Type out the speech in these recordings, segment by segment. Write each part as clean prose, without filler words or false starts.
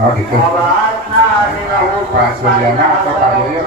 Oh gitu. Pak Suryana atau Pak Yoyo?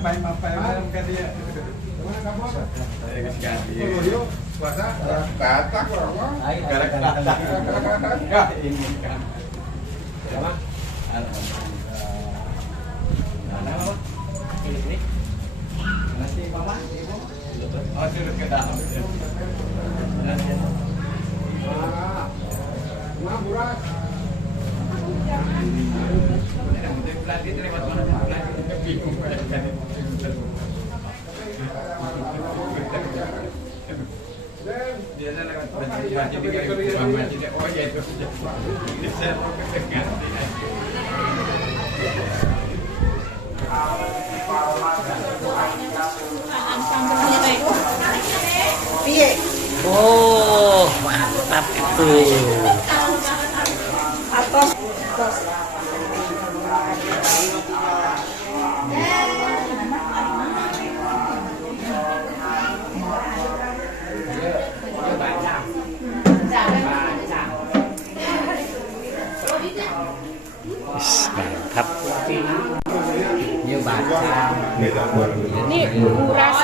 Ngapain kan dia? Puasa datang orang. Ya ini kan. Apa? Ini. Nasi mama, ibu. Oh, sudah ke dalam. Murah. Pelatih lewat mana? Pelatih bingung kan. Dia lewat baju tiga oh ya itu. Saya ganti. Oh, mantap itu. Mantap. Như baca. Ini buras.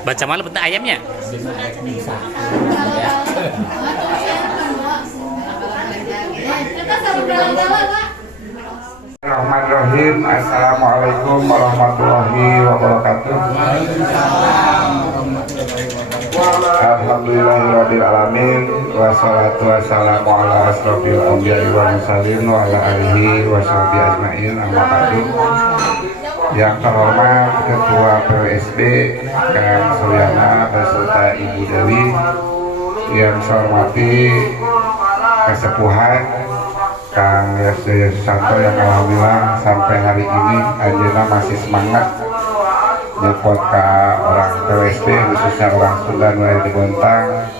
Baca malam bentuk ayamnya. Bismillahirrahmanirrahim. Assalamualaikum warahmatullahi wabarakatuh. Alhamdulillahirabbil alamin wassalatu wassalamu ala asrofil anbiya'i wal mursalin wa ala alihi wa sahbihi ajmain amma ba'du. Yang terhormat Ketua PWSB Kang Suryana beserta Ibu Dewi, yang saya hormati kesepuhan Kang Yasya Susanto yang alhamdulillah sampai hari ini anjeunna masih semangat nyepot ke orang PWSB khususnya orang Sunda nu aya di Bontang.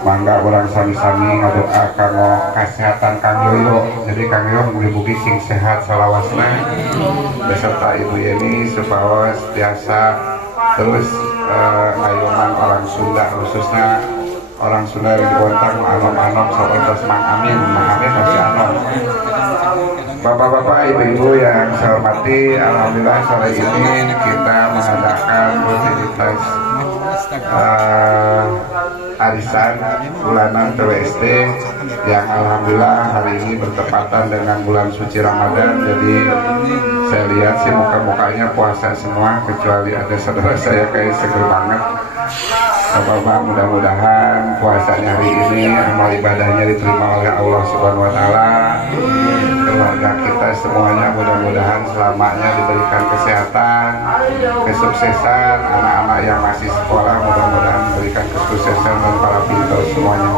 Mangga orang sami-sami ngadoa kanggo kesehatan Kang Yoyo. Jadi Kang Yoyo mugi-mugi sing sehat salawasna beserta Ibu Yeni supaya biasa terus ngayoman orang Sunda khususnya orang Sunda di Bontang anom-anom terus Mang Amin masih anom. Bapak-bapak, ibu-ibu yang saya hormati, alhamdulillah sore ini kita mengadakan rutinitas arisan bulanan PWSD yang alhamdulillah hari ini bertepatan dengan bulan suci Ramadan. Jadi saya lihat sih muka-mukanya puasa semua kecuali ada saudara saya kayak seger banget. Bapak-bapak, mudah-mudahan puasanya hari ini amal ibadahnya diterima oleh Allah Subhanahu wa taala. Keluarga kita semuanya mudah-mudahan selamanya diberikan kesehatan, kesuksesan, anak-anak yang masih sekolah mudah-mudahan diberikan kesuksesan dan para pintar semuanya.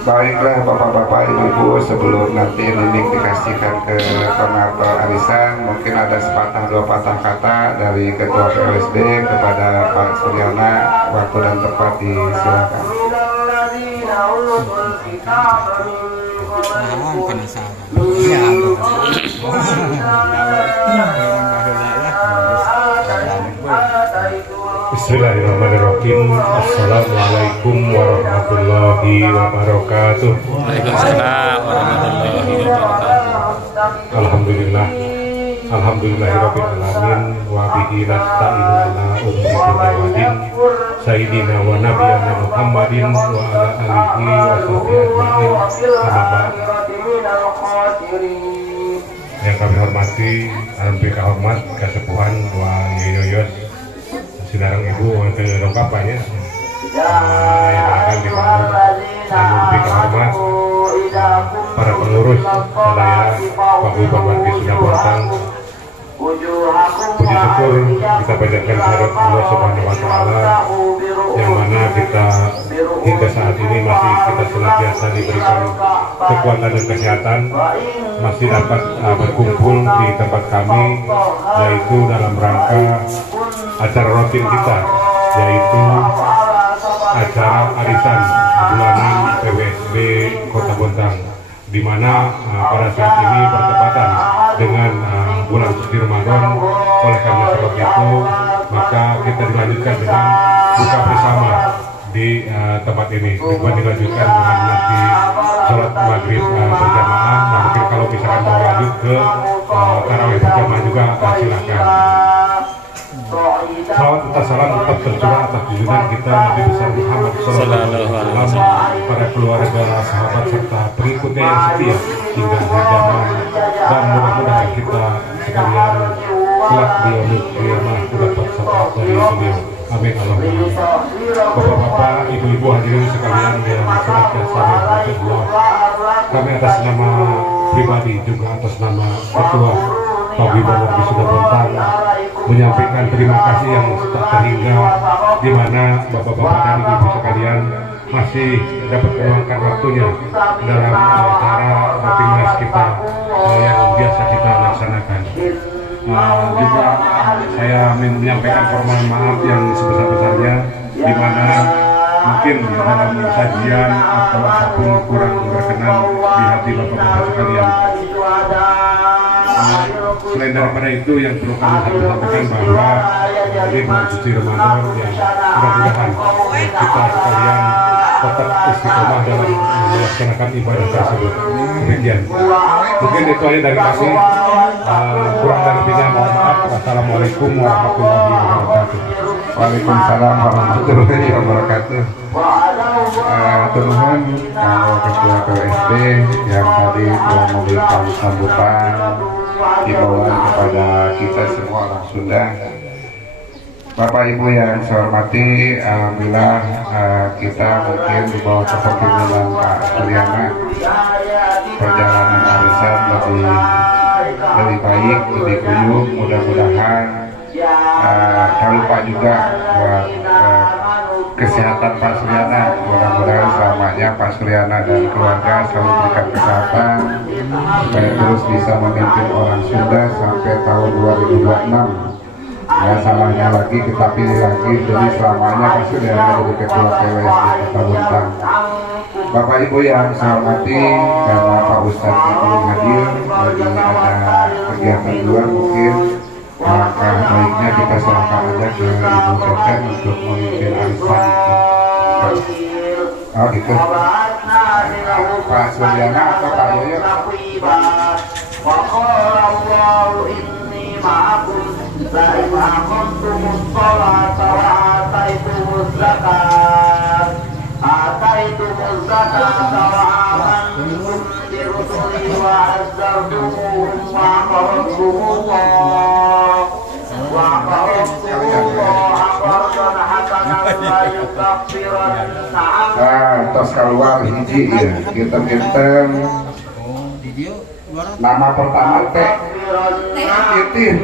Baiklah bapak-bapak, ibu-ibu, sebelum nanti Ninik dikasihkan ke koordinator arisan, mungkin ada sepatah dua patah kata dari Ketua PWSB kepada Pak Suryana. Waktu dan tempat disilakan. Bismillahirrahmanirrahim. Assalamualaikum warahmatullahi wabarakatuh. Waalaikumsalam warahmatullahi wabarakatuh. Alhamdulillah Alhamdulillahirabbil alamin wa bihi nasta'inu ala umuri dunya wa din sayyidina wa nabiyana Muhammadin wa ala alihi wa sahbihi ajma'in. Amma ba'd. Yang kami hormati, alhamdulillah hormat kesepuhan wa yoyos sinarang ibu untuk lengkapannya. Yang akan dibangun alhamdulillah hormat para pengurus sadaya Paguyuban Wargi Sunda Bontang. Puji syukur kita panjatkan kehadirat Allah Subhanahu wa Ta'ala, yang mana kita hingga saat ini masih kita senantiasa diberikan kekuatan dan kesehatan, masih dapat berkumpul di tempat kami, yaitu dalam rangka acara rutin kita, yaitu acara arisan bulanan PWSB Kota Bontang, di mana pada saat ini bertepatan dengan bulan suci Ramadan. Oleh karena sebab itu, maka kita dilanjutkan dengan buka bersama di tempat ini. Bukan dilanjutkan dengan nanti sholat maghrib berjamaah. Nah, mungkin kalau misalkan mau lanjut ke tarawih berjamaah juga silakan. Salawat atas salam tetap tercurah atas junjungan kita Nabi besar Muhammad Sallallahu Alaihi Wasallam, para keluarga, sahabat serta pengikutnya yang setia hingga akhir zaman, dan mudah-mudahan kita sekalian kelak di yaumul qiyamah mendapat syafaat dari beliau. Amin Allahumma. Bapak-bapak, ibu-ibu hadirin sekalian yang senantiasa dirahmati Allah, kami atas nama pribadi juga atas nama Ketua Paguyuban Wargi Sunda Bontang menyampaikan terima kasih yang tak terhingga, di mana bapak-bapak dan ibu sekalian masih dapat meluangkan waktunya dalam acara rapimnas kita yang biasa kita laksanakan. Juga saya menyampaikan permohonan maaf yang sebesar-besarnya, di mana mungkin dalam sajian atau apapun kurang berkenan di hati bapak-bapak sekalian. Selain daripada itu, yang perlu kami sampaikan bahwa ini bulan suci Ramadan yang mudah-mudahan kita sekalian tetap istiqomah dalam melaksanakan ibadah tersebut. Demikian. Mungkin itu aja dari kami. Kurang dan lebihnya mohon maaf. Wassalamualaikum warahmatullahi wabarakatuh. Waalaikumsalam warahmatullahi wabarakatuh. Turun Ketua PWSB yang tadi telah memberikan sambutan himbauan kepada kita semua orang Sunda. Bapak Ibu yang saya hormati, alhamdulillah kita mungkin di bawah kepemimpinan Pak Suryana perjalanan arisan lebih baik, lebih guyup. Mudah-mudahan jangan lupa juga buat kesehatan Pak Suryana. Mudah-mudahan selamanya Pak Suryana dan keluarga selalu diberikan kesehatan supaya terus bisa memimpin orang Sunda sampai tahun 2026. Ya, salahnya lagi kita pilih lagi, jadi selamanya Pak Suryana jadi ketua PWSB Kota Bontang. Bapak Ibu yang saya hormati, karena Pak Ustadz belum hadir, lagi ada kegiatan luar mungkin, maka baiknya kita serahkan aja ke Ibu Teten untuk memimpin arisan. Oh gitu. Pak Suryana atau Pak Yoyo? Tos keluar hiji ya, kita nama pertama teh Titin.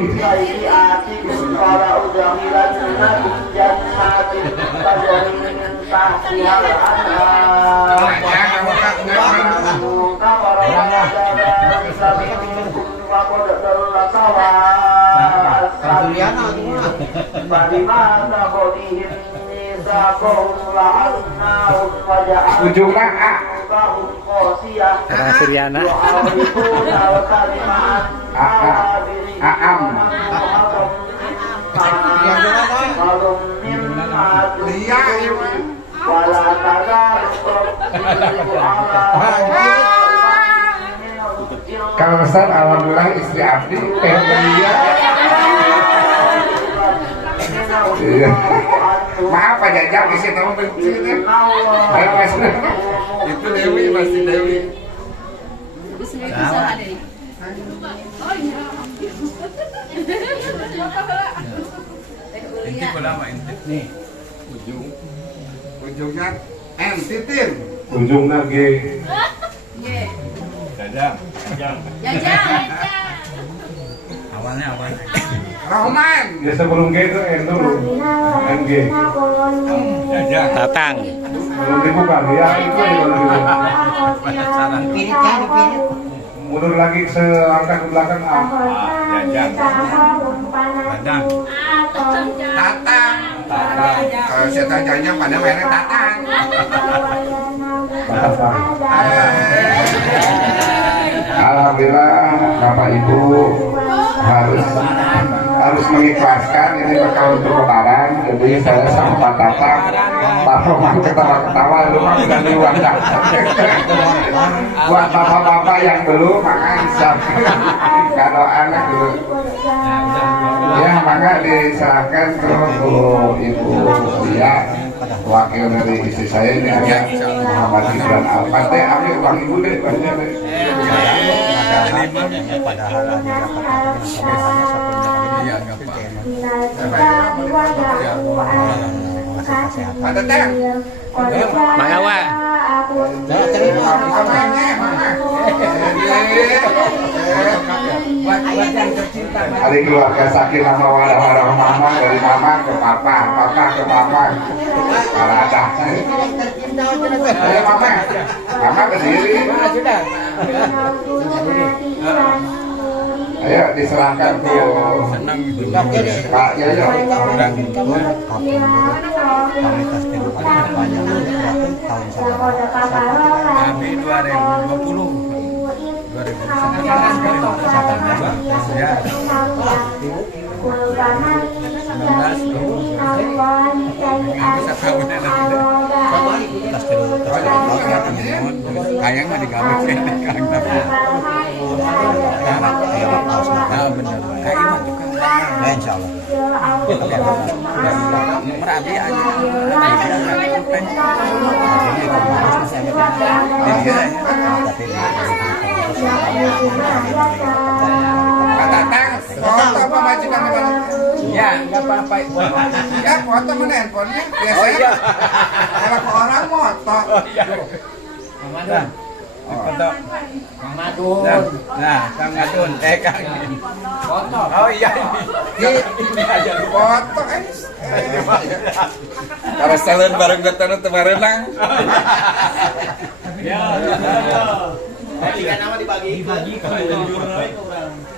Ujungnya A. Pak Suryana. Aam. Kalau pesan alhamdulillah istri abdi dia. Iya. Maaf Pak Jajang isi tahu begitu. Itu Dewi pasti Dewi. Intip lama intip. Nih. Ujungnya titin. Ujungnya G. Jajang. Awalnya. Rahman. Ya sebelum G itu N dulu. NG. Jajang. Tatang. Belum dibuka ya itu yang belum dibuka. Mundur lagi selangkah ke belakang A. Jajang. Jajang. Tatang. Saya tanya pada merek Tatang. Alhamdulillah Bapak Ibu harus mengikhlaskan ini bekal untuk lebaran. Jadi saya sama Pak Tatang Pak Roman ketawa-ketawa lu mah udah diwadah. Buat bapak-bapak yang belum maka insya kalau anak dulu ya maka diserahkan ke Ibu Lia wakil dari istri saya ini ada Muhammad Ibran Al-Fatih. Ambil bang ibu deh banyak deh. Padahal ada Ada teh. Mangawa. Hari keluarga sakinah mawaddah warahmah dari mama ke papa ke mama. Ada. Ayo mama ke sini. Ayo diserahkan ke Pak Yoyo. Kami 2020. 2019. Kayang mah digabung sih Kang. Nah, benar. Kayak mah tukang. Ya insyaallah. Merabi aja. Pak Tatang, foto apa majikan apa? Ya, enggak apa-apa. Ya foto mana handphonenya? Biasanya kalau ke orang moto. Nah, foto. Kang Madun. Nah, Kang Madun. Kang. Foto. Oh iya ini aja Foto kalau salon bareng gotana teu barenang. Ya. Tiga nama dibagi ke orang.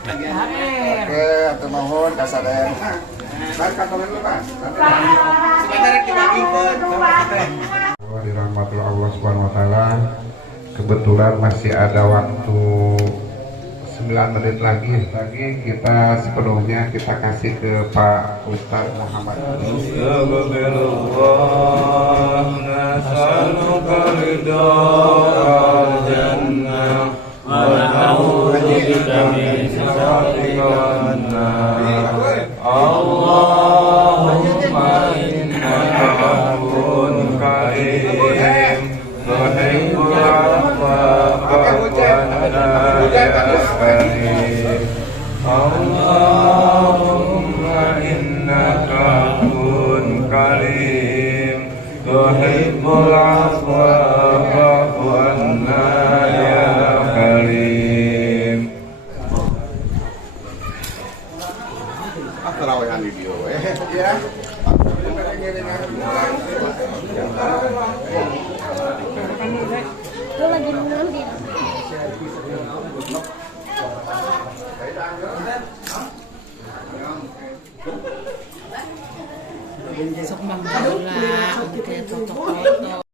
Oke, atur nuhun ka sadayana. Baik kantoran dulu, Pak. Sebentar dibagikeun. Dirahmati Allah Subhanahu wa taala. Kebetulan masih ada waktu 9 menit lagi kita sepenuhnya kita kasih ke Pak Ustadz Muhammad. Allahumma innaka afuwwun karim tuhibbul afwa fa'fu anna ya karim. Terawehan video ya. Lu lagi nungguin. Sok mangga lah, kayak foto-foto.